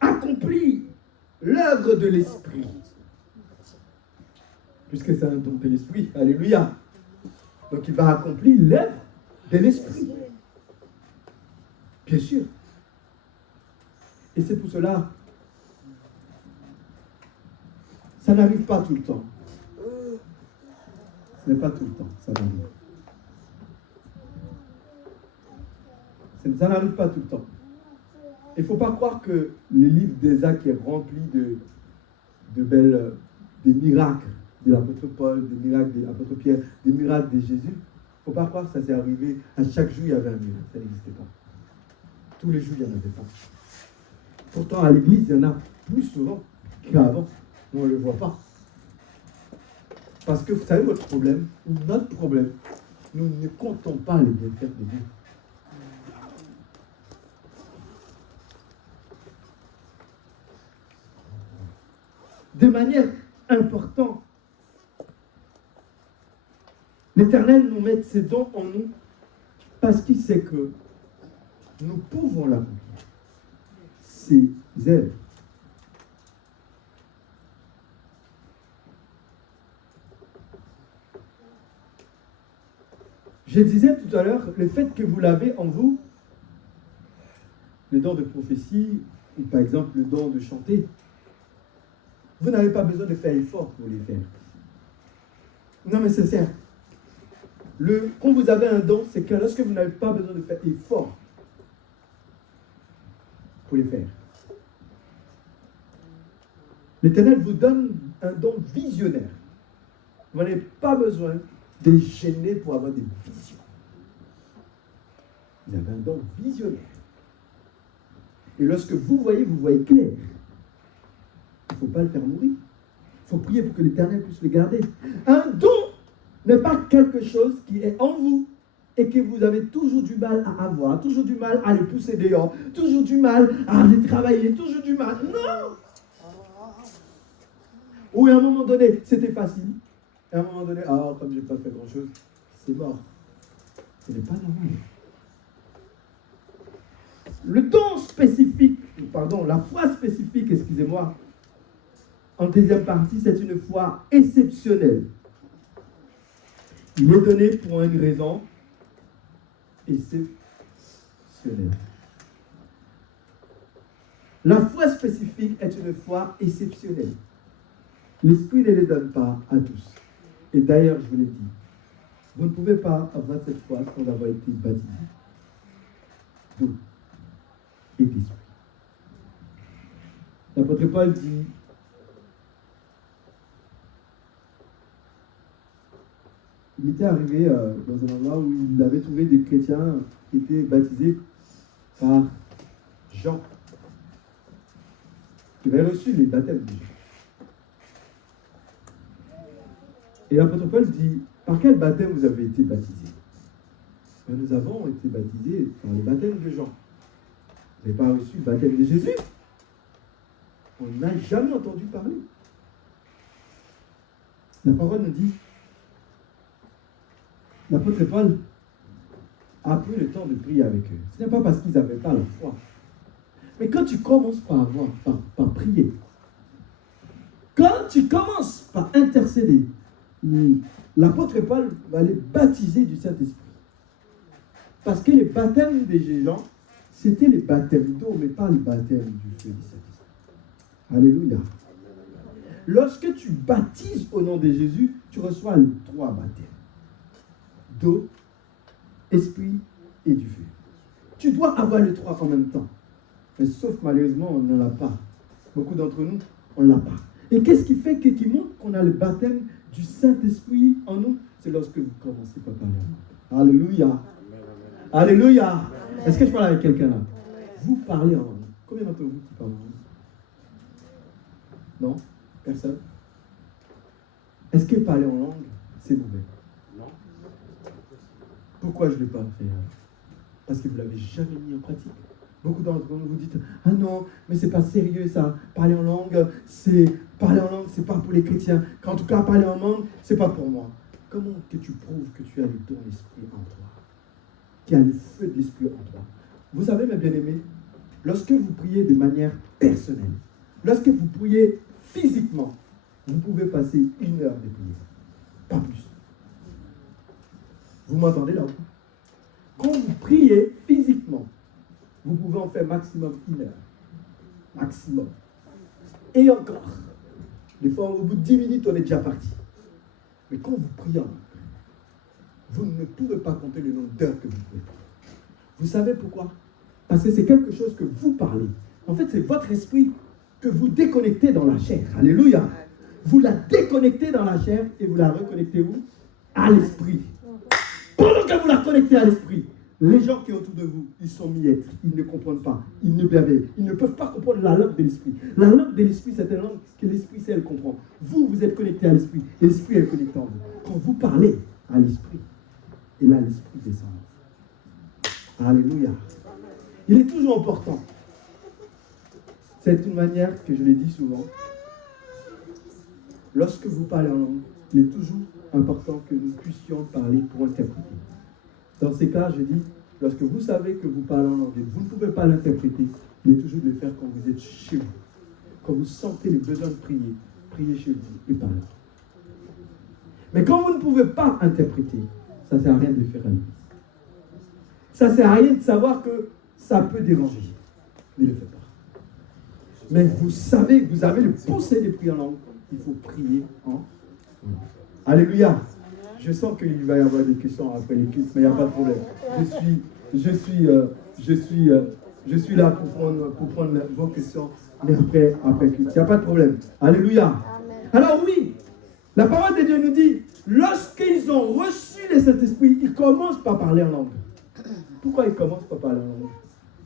accomplit l'œuvre de l'esprit. Puisque c'est un don de l'esprit. Alléluia. Donc il va accomplir l'œuvre de l'esprit. Bien sûr. Et c'est pour cela, ça n'arrive pas tout le temps. Ce n'est pas tout le temps, ça n'arrive. Ça n'arrive pas tout le temps. Il ne faut pas croire que le livre d'Ésaïe est rempli des miracles de l'apôtre Paul, des miracles de l'apôtre Pierre, des miracles de Jésus. Il ne faut pas croire que ça s'est arrivé. À chaque jour, il y avait un miracle. Ça n'existait pas. Tous les jours, il n'y en avait pas. Pourtant, à l'église, il y en a plus souvent qu'avant. Mais on ne le voit pas. Parce que vous savez, votre problème, ou notre problème, nous ne comptons pas les bienfaits de Dieu. De manière importante, l'Éternel nous met ses dons en nous parce qu'il sait que nous pouvons l'accomplir. Ses œuvres. Je disais tout à l'heure, le fait que vous l'avez en vous, le don de prophétie, ou par exemple le don de chanter, vous n'avez pas besoin de faire effort pour les faire. Non mais c'est sincère. Quand vous avez un don, c'est que lorsque vous n'avez pas besoin de faire effort pour les faire. L'Éternel vous donne un don visionnaire. Vous n'avez pas besoin de gêner pour avoir des visions. Vous avez un don visionnaire. Et lorsque vous voyez clair. Il ne faut pas le faire mourir. Il faut prier pour que l'Éternel puisse le garder. Un don n'est pas quelque chose qui est en vous et que vous avez toujours du mal à avoir, toujours du mal à le pousser dehors, toujours du mal à aller travailler, toujours du mal. Non! Ou à un moment donné, c'était facile. Et à un moment donné, comme je n'ai pas fait grand-chose, c'est mort. Ce n'est pas normal. Le don spécifique, la foi spécifique, excusez-moi, en deuxième partie, c'est une foi exceptionnelle. Il est donné pour une raison exceptionnelle. La foi spécifique est une foi exceptionnelle. L'Esprit ne les donne pas à tous. Et d'ailleurs, je vous l'ai dit, vous ne pouvez pas avoir cette foi sans avoir été baptisé d'eau et d'esprit. L'apôtre Paul dit, il était arrivé dans un endroit où il avait trouvé des chrétiens qui étaient baptisés par Jean, qui avaient reçu les baptêmes de Jean. Et l'apôtre Paul dit, par quel baptême vous avez été baptisés? Nous avons été baptisés par le baptême de Jean. Vous n'avez pas reçu le baptême de Jésus? On n'a jamais entendu parler. La parole nous dit, l'apôtre Paul a pris le temps de prier avec eux. Ce n'est pas parce qu'ils n'avaient pas la foi. Mais quand tu commences par prier, quand tu commences par intercéder, l'apôtre Paul va les baptiser du Saint-Esprit. Parce que les baptêmes des gens, c'était les baptêmes d'eau, mais pas les baptêmes du feu du Saint-Esprit. Alléluia. Lorsque tu baptises au nom de Jésus, tu reçois les 3 baptêmes. D'eau, esprit et du feu. Tu dois avoir les 3 en même temps. Mais sauf malheureusement, on n'en a pas. Beaucoup d'entre nous, on ne l'a pas. Et qu'est-ce qui fait qui montre qu'on a le baptême du Saint-Esprit en nous? C'est lorsque vous commencez par parler en langue. Alléluia. Alléluia. Amen. Est-ce que je parle avec quelqu'un là? Amen. Vous parlez en langue. Combien d'entre vous qui parlent en langue? Non? Personne? Est-ce que parler en langue, c'est mauvais? Non. Pourquoi je ne l'ai pas fait? Parce que vous ne l'avez jamais mis en pratique. Beaucoup d'entre vous vous dites, ah non, mais c'est pas sérieux ça. Parler en langue, c'est pas pour les chrétiens. En tout cas, parler en langue, c'est pas pour moi. Comment que tu prouves que tu as le don de l'esprit en toi, qu'il y a le feu de l'esprit en toi? Vous savez, mes bien-aimés, lorsque vous priez de manière personnelle, lorsque vous priez physiquement, vous pouvez passer 1 heure de prière, pas plus. Vous m'entendez là? Quand vous priez physiquement, vous pouvez en faire maximum 1 heure. Maximum. Et encore. Des fois, au bout de 10 minutes, on est déjà parti. Mais quand vous priez, vous ne pouvez pas compter le nombre d'heures que vous pouvez prier. Vous savez pourquoi? Parce que c'est quelque chose que vous parlez. En fait, c'est votre esprit que vous déconnectez dans la chair. Alléluia. Vous la déconnectez dans la chair et vous la reconnectez où? À l'esprit. Pendant que vous la connectez à l'esprit, les gens qui sont autour de vous, ils sont miettes, ils ne comprennent pas, ils ne bavent, ils ne peuvent pas comprendre la langue de l'esprit. La langue de l'esprit, c'est une langue que l'esprit sait, elle comprend. Vous, vous êtes connecté à l'esprit, et l'esprit est connecté en vous. Quand vous parlez à l'esprit, et là, l'esprit descend. Alléluia. Il est toujours important. C'est une manière que je l'ai dit souvent. Lorsque vous parlez en langue, il est toujours important que nous puissions parler pour interpréter. Dans ces cas, je dis, lorsque vous savez que vous parlez en langue, vous ne pouvez pas l'interpréter, il est toujours de le faire quand vous êtes chez vous. Quand vous sentez le besoin de prier, priez chez vous et parlez. Mais quand vous ne pouvez pas interpréter, ça ne sert à rien de le faire à l'église. Ça ne sert à rien de savoir que ça peut déranger. Ne le faites pas. Mais vous savez que vous avez le poussé de prier en langue. Il faut prier en langue. Alléluia. Je sens qu'il va y avoir des questions après les cultes, mais il n'y a pas de problème. Je suis là pour prendre vos questions, mais après le culte. Il n'y a pas de problème. Alléluia. Amen. Alors oui, la parole de Dieu nous dit, lorsqu'ils ont reçu le Saint-Esprit, ils commencent par parler en langue. Pourquoi ils commencent par parler en langue?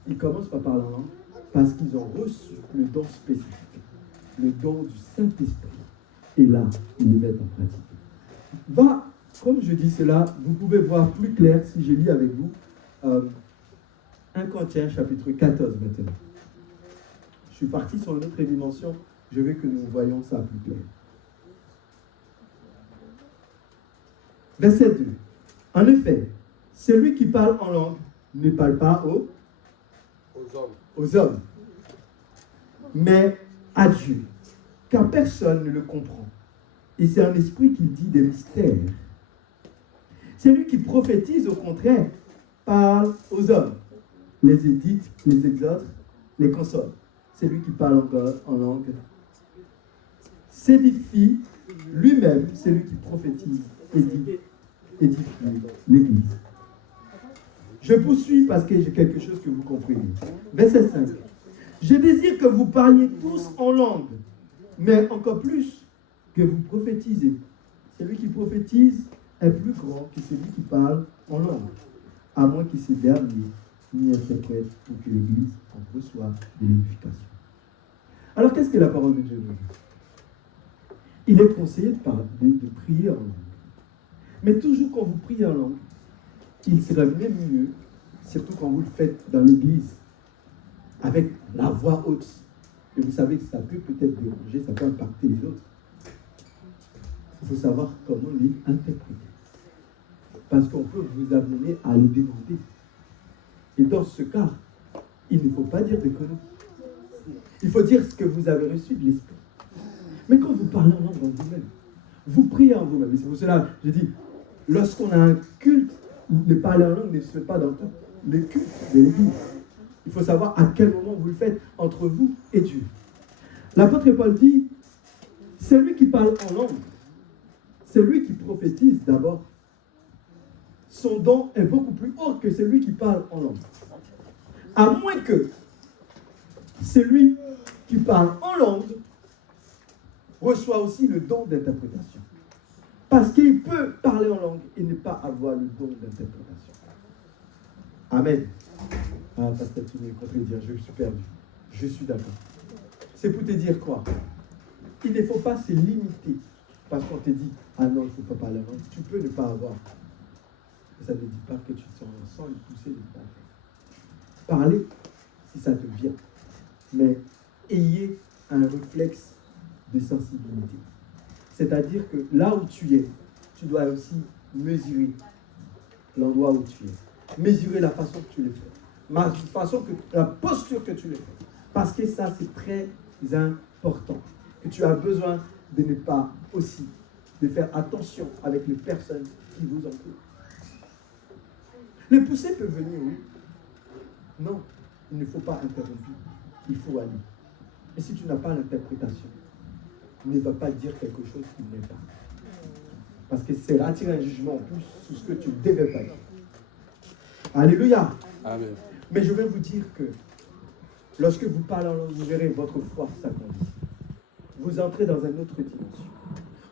Ils commencent par parler en langue parce qu'ils ont reçu le don spécifique, le don du Saint-Esprit. Et là, ils le mettent en pratique. Comme je dis cela, vous pouvez voir plus clair si je lis avec vous 1 Corinthiens chapitre 14 maintenant. Je suis parti sur une autre dimension, je veux que nous voyions ça plus clair. Verset 2. En effet, celui qui parle en langue ne parle pas aux hommes, mais à Dieu, car personne ne le comprend. Et c'est un esprit qui dit des mystères. Celui qui prophétise, au contraire, parle aux hommes, les édite, les exhorte, les console. Celui qui parle en langue s'édifie lui-même, celui qui prophétise, édifie l'Église. Je poursuis parce que j'ai quelque chose que vous comprenez. Verset 5. Je désire que vous parliez tous en langue, mais encore plus que vous prophétisez. Celui qui prophétise est plus grand que celui qui parle en langue, à moins que ces derniers n'y interprètent pour que l'Église en reçoive de l'édification. Alors, qu'est-ce que la parole de Dieu nous dit? Il est conseillé de prier en langue. Mais toujours quand vous priez en langue, il serait même mieux, surtout quand vous le faites dans l'Église, avec la voix haute, que vous savez que ça peut peut-être déranger, ça peut impacter les autres. Il faut savoir comment les interpréter. Parce qu'on peut vous amener à les demander. Et dans ce cas, il ne faut pas dire des conneries. Il faut dire ce que vous avez reçu de l'Esprit. Mais quand vous parlez en langue en vous-même, vous priez en vous-même. Et c'est pour cela, je dis, lorsqu'on a un culte, le parler en langue ne se fait pas dans tous les cultes de l'Église. Il faut savoir à quel moment vous le faites entre vous et Dieu. L'apôtre Paul dit, celui qui parle en langue, c'est lui qui prophétise d'abord. Son don est beaucoup plus haut que celui qui parle en langue. À moins que celui qui parle en langue reçoit aussi le don d'interprétation. Parce qu'il peut parler en langue et ne pas avoir le don d'interprétation. Amen. Ah, pasteur, tu me compris dire, je suis perdu. Je suis d'accord. C'est pour te dire quoi? Il ne faut pas se limiter parce qu'on te dit, ah non, il ne faut pas parler en langue. Tu peux ne pas avoir. Ça ne dit pas que tu te sens le pousser de ne pas faire. Parler, si ça te vient. Mais ayez un réflexe de sensibilité. C'est-à-dire que là où tu es, tu dois aussi mesurer l'endroit où tu es. Mesurer la façon que tu le fais. La posture que tu le fais. Parce que ça, c'est très important. Que tu as besoin de ne pas aussi, de faire attention avec les personnes qui vous entourent. Les poussées peuvent venir, oui. Non, il ne faut pas interrompre. Il faut aller. Et si tu n'as pas l'interprétation, ne va pas dire quelque chose qui n'est pas. Parce que c'est attirer un jugement en plus sur ce que tu ne devais pas dire. Alléluia. Amen. Mais je vais vous dire que lorsque vous parlez en langue, vous verrez votre foi s'agrandir. Vous entrez dans une autre dimension.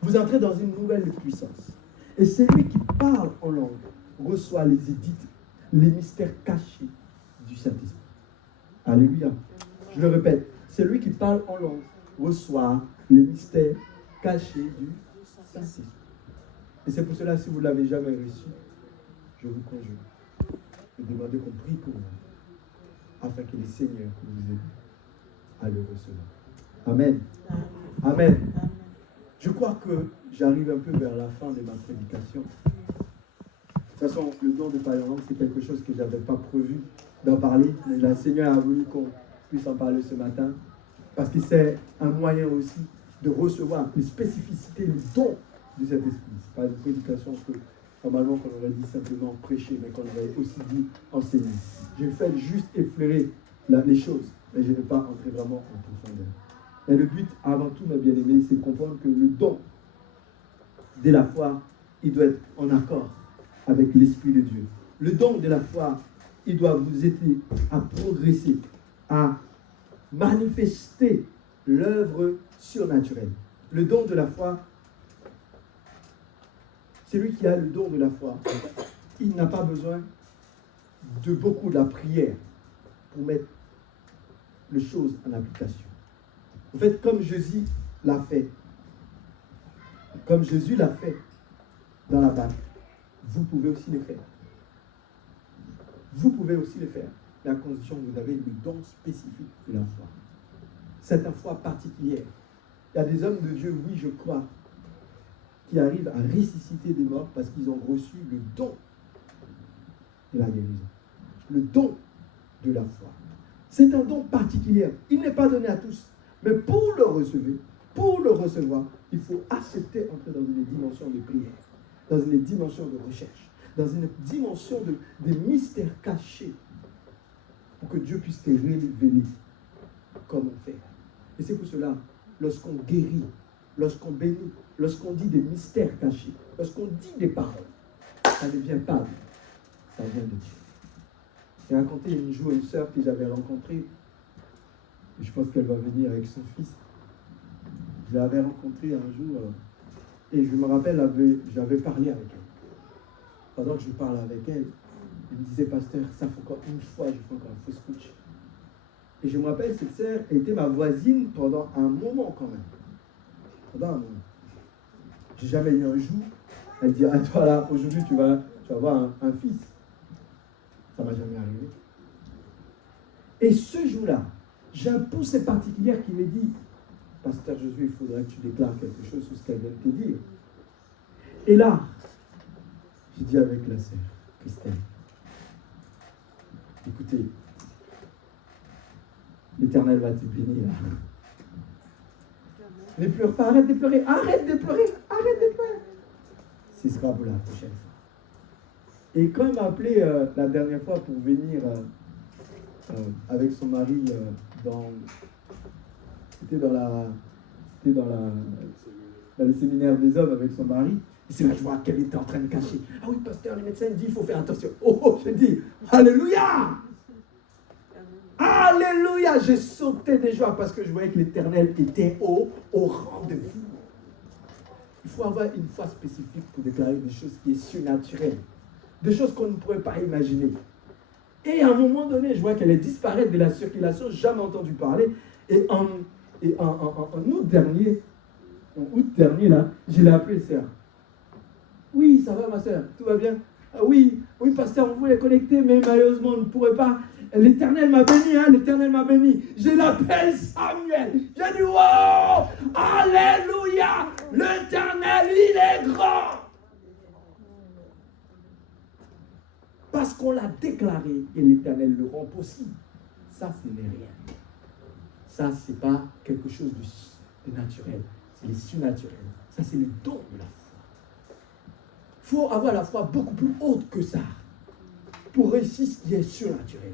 Vous entrez dans une nouvelle puissance. Et celui qui parle en langue reçoit les édits, les mystères cachés du Saint-Esprit. Alléluia. Je le répète, celui qui parle en langue reçoit les mystères cachés du Saint-Esprit. Et c'est pour cela, si vous ne l'avez jamais reçu, je vous conjure de demander qu'on prie pour vous, afin que le Seigneur vous aide à le recevoir. Amen. Amen. Je crois que j'arrive un peu vers la fin de ma prédication. De toute façon, le don de parler en langue, c'est quelque chose que je n'avais pas prévu d'en parler, mais le Seigneur a voulu qu'on puisse en parler ce matin, parce que c'est un moyen aussi de recevoir les spécificités, les dons de cet esprit. Ce n'est pas une prédication que normalement qu'on aurait dit simplement prêcher, mais qu'on aurait aussi dit enseigner. J'ai fait juste effleurer les choses, mais je ne vais pas entrer vraiment en profondeur. Et le but, avant tout, mes bien-aimés, c'est de comprendre que le don de la foi, il doit être en accord avec l'Esprit de Dieu. Le don de la foi, il doit vous aider à progresser, à manifester l'œuvre surnaturelle. Le don de la foi, celui qui a le don de la foi, il n'a pas besoin de beaucoup de la prière pour mettre les choses en application. En fait, comme Jésus l'a fait dans la Bible, vous pouvez aussi le faire. Vous pouvez aussi le faire, mais à condition que vous avez le don spécifique de la foi. C'est une foi particulière. Il y a des hommes de Dieu, oui, je crois, qui arrivent à ressusciter des morts parce qu'ils ont reçu le don de la guérison. Le don de la foi. C'est un don particulier. Il n'est pas donné à tous. Mais pour le recevoir, il faut accepter d'entrer dans une dimension de prière, dans une dimension de recherche, dans une dimension de mystères cachés, pour que Dieu puisse te révéler comment faire. Et c'est pour cela, lorsqu'on guérit, lorsqu'on bénit, lorsqu'on dit des mystères cachés, lorsqu'on dit des paroles, ça ne vient pas de nous, ça vient de Dieu. J'ai raconté un jour une sœur que j'avais rencontrée, je pense qu'elle va venir avec son fils. Je l'avais rencontrée un jour, et je me rappelle, j'avais parlé avec elle. Pendant que je parlais avec elle, elle me disait, pasteur, ça fait encore une fois, je fais encore un fausse couche. Et je me rappelle, cette sœur était ma voisine pendant un moment quand même. Pendant un moment. J'ai jamais eu un jour, elle dit, ah toi là, aujourd'hui tu vas avoir un fils. Ça ne m'a jamais arrivé. Et ce jour-là, j'ai un poussé particulier qui me dit, pasteur Josué, il faudrait que tu déclares quelque chose sur ce qu'elle vient de te dire. Et là, j'ai dit avec la sœur Christelle, écoutez, l'Éternel va te bénir. Ne pleure pas, arrête de pleurer, arrête de pleurer. Ce sera pour la prochaine fois. Et quand elle m'a appelé la dernière fois pour venir avec son mari c'était dans le séminaire des hommes avec son mari, et c'est là que je vois qu'elle était en train de cacher. Ah oui, pasteur, le médecin dit il faut faire attention. Oh, je dis, Alléluia! Alléluia! J'ai sauté de joie parce que je voyais que l'Éternel était au rendez-vous. Il faut avoir une foi spécifique pour déclarer des choses qui sont surnaturelles, des choses qu'on ne pourrait pas imaginer. Et à un moment donné, je vois qu'elle est disparaître de la circulation, jamais entendu parler. Et en août dernier, là, je l'ai appelée sœur. Oui, ça va ma sœur, tout va bien. Oui, pasteur, on voulait connecter, mais malheureusement, on ne pourrait pas. L'Éternel m'a béni, l'Éternel m'a béni. Je l'appelle Samuel. J'ai dit, wow, alléluia, l'Éternel, il est grand. Parce qu'on l'a déclaré et l'Éternel le rend possible. Ça, ce n'est rien. Ça, ce n'est pas quelque chose de naturel. C'est le surnaturel. Ça, c'est le don de la foi. Il faut avoir la foi beaucoup plus haute que ça pour réussir ce qui est surnaturel.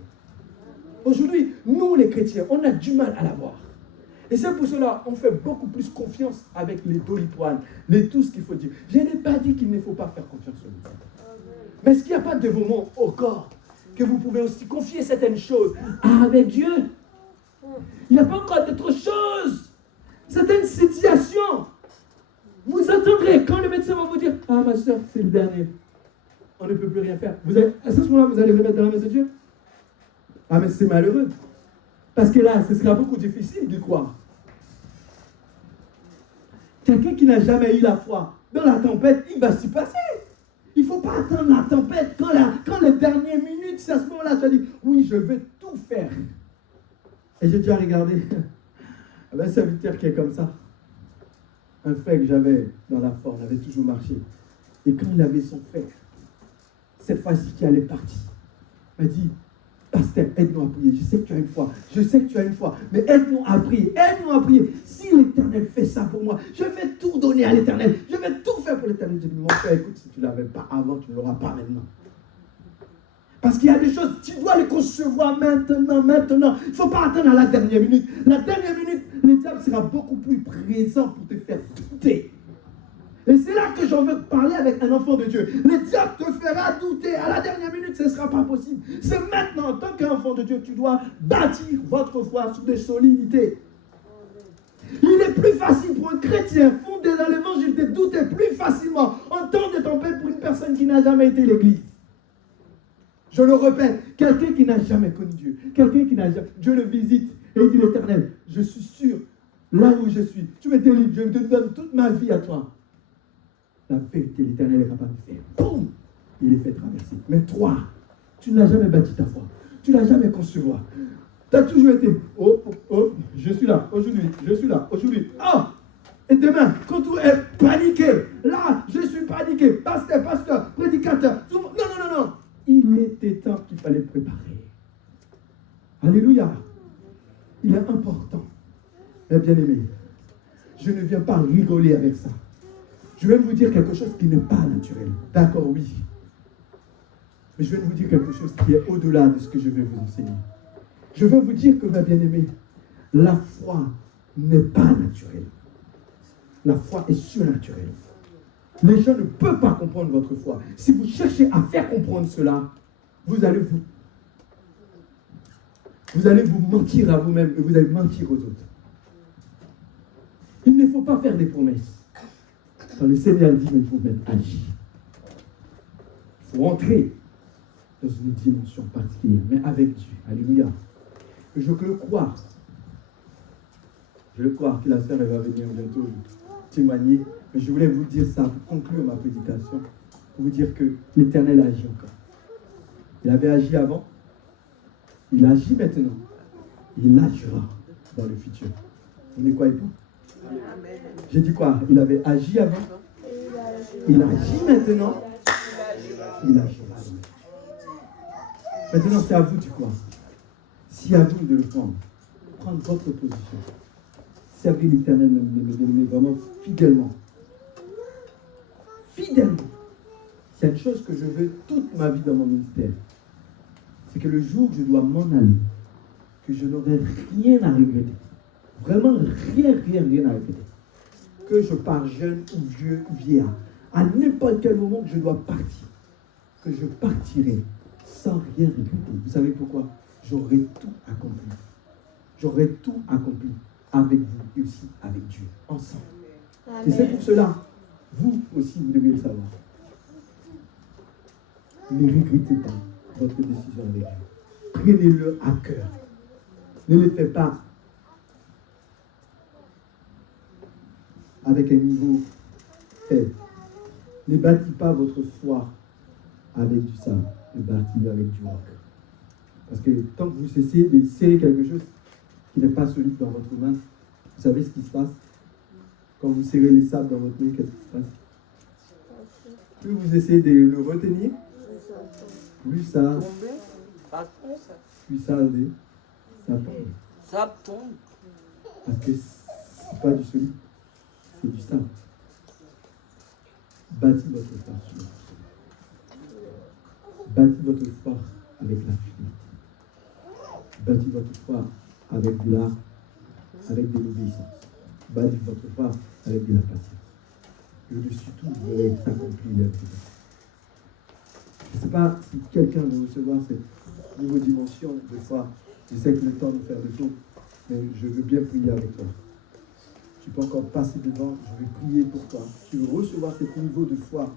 Aujourd'hui, nous les chrétiens, on a du mal à l'avoir. Et c'est pour cela qu'on fait beaucoup plus confiance avec les doliprane, tout ce qu'il faut dire. Je n'ai pas dit qu'il ne faut pas faire confiance aux médecins. Mais est-ce qu'il n'y a pas de moment au corps que vous pouvez aussi confier certaines choses avec Dieu? Il n'y a pas encore d'autres choses. Certaines situations. Vous attendrez quand le médecin va vous dire, ah ma soeur, c'est le dernier. On ne peut plus rien faire. À ce moment-là, vous allez remettre dans la main de Dieu. Ah mais c'est malheureux. Parce que là, ce sera beaucoup difficile d'y croire. Quelqu'un qui n'a jamais eu la foi, dans la tempête, il va s'y passer. Il ne faut pas attendre la tempête. Quand les dernières minutes, c'est à ce moment-là, tu as dit, oui, je vais tout faire. Et j'ai déjà regardé un serviteur qui est comme ça. Un frère que j'avais dans la foi, on avait toujours marché. Et quand il avait son frère, cette fois-ci qui allait partir, il m'a dit, pasteur, aide-nous à prier. Je sais que tu as une foi. Mais aide-nous à prier. Si l'Éternel fait ça pour moi, je vais tout donner à l'Éternel. Je vais tout faire pour l'Éternel. Je dis, mon frère, écoute, si tu ne l'avais pas avant, tu ne l'auras pas maintenant. Parce qu'il y a des choses, tu dois les concevoir maintenant. Il ne faut pas attendre à la dernière minute. La dernière minute, le diable sera beaucoup plus présent pour te faire douter. Et c'est là que j'en veux parler avec un enfant de Dieu. Le diable te fera douter. À la dernière minute, ce ne sera pas possible. C'est maintenant, en tant qu'enfant de Dieu, tu dois bâtir votre foi sur des solidités. Il est plus facile pour un chrétien fondé dans l'évangile de douter plus facilement en temps de tempête pour une personne qui n'a jamais été à l'église. Je le répète, quelqu'un qui n'a jamais connu Dieu, Dieu le visite et il dit l'Éternel, je suis sûr, là où je suis, tu me délivres, je te donne toute ma vie à toi. La vérité, l'Éternel est capable de faire. Boum! Il est fait traverser. Mais toi, tu n'as jamais bâti ta foi. Tu n'as jamais concevoir. Tu as toujours été, je suis là, aujourd'hui. Et demain, quand tu es paniqué, là, je suis paniqué, pasteur, prédicateur, tout le monde. Non. Il était temps qu'il fallait préparer. Alléluia. Il est important. Mais bien aimé, je ne viens pas rigoler avec ça. Je vais vous dire quelque chose qui n'est pas naturel. D'accord, oui. Mais je vais vous dire quelque chose qui est au-delà de ce que je vais vous enseigner. Je vais vous dire que, ma bien-aimée, la foi n'est pas naturelle. La foi est surnaturelle. Les gens ne peuvent pas comprendre votre foi. Si vous cherchez à faire comprendre cela, vous allez vous mentir à vous-même et vous allez mentir aux autres. Il ne faut pas faire des promesses. Quand le Seigneur dit, il faut mettre agir. Il faut entrer dans une dimension particulière, mais avec Dieu. Alléluia. Je le crois. Je le crois que la sœur va venir bientôt témoigner. Mais je voulais vous dire ça pour conclure ma prédication. Pour vous dire que l'Éternel agit encore. Il avait agi avant. Il agit maintenant. Il agira dans le futur. Vous ne croyez pas? J'ai dit quoi? Il avait agi avant. Il agit maintenant. Il agira dans le futur. Maintenant, c'est à vous de croire. C'est à vous de le prendre. Prendre votre position. Servir l'Éternel, mais vraiment fidèlement. Fidèlement. C'est une chose que je veux toute ma vie dans mon ministère. C'est que le jour où je dois m'en aller, que je n'aurai rien à regretter. Vraiment rien à regretter. Que je pars jeune ou vieux ou vieillard. À n'importe quel moment que je dois partir. Que je partirai sans rien regretter. Vous savez pourquoi? J'aurai tout accompli. J'aurai tout accompli avec vous et aussi avec Dieu, ensemble. Amen. Et c'est pour cela, vous aussi, vous devez le savoir. Ne regrettez pas votre décision avec Dieu. Prenez-le à cœur. Ne le faites pas avec un niveau faible. Ne bâtis pas votre foi avec du sable, le bâtir avec du roc. Parce que tant que vous essayez de serrer quelque chose qui n'est pas solide dans votre main, vous savez ce qui se passe? Quand vous serrez les sables dans votre main, qu'est-ce qui se passe? Plus vous essayez de le retenir, plus ça tombe. Ça tombe. Parce que c'est pas du solide, c'est du sable. Bâtis votre foi sur le solide. Bâtis votre foi avec la fidélité. Bâtis votre foi avec de l'art, avec de l'obéissance. Bâtis votre foi avec de la patience. Et au-dessus tout, vous verrez s'accomplir l'œuvre de Dieu. Je ne sais pas si quelqu'un veut recevoir cette nouvelle dimension de foi. Je sais que le temps de faire le tour, mais je veux bien prier avec toi. Tu peux encore passer devant, je vais prier pour toi. Tu veux recevoir ce niveau de foi,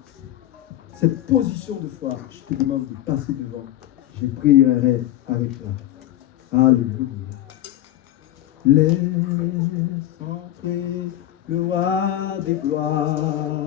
cette position de foi, je te demande de passer devant. Je prierai avec toi. Alléluia. Laisse entrer le roi des gloires.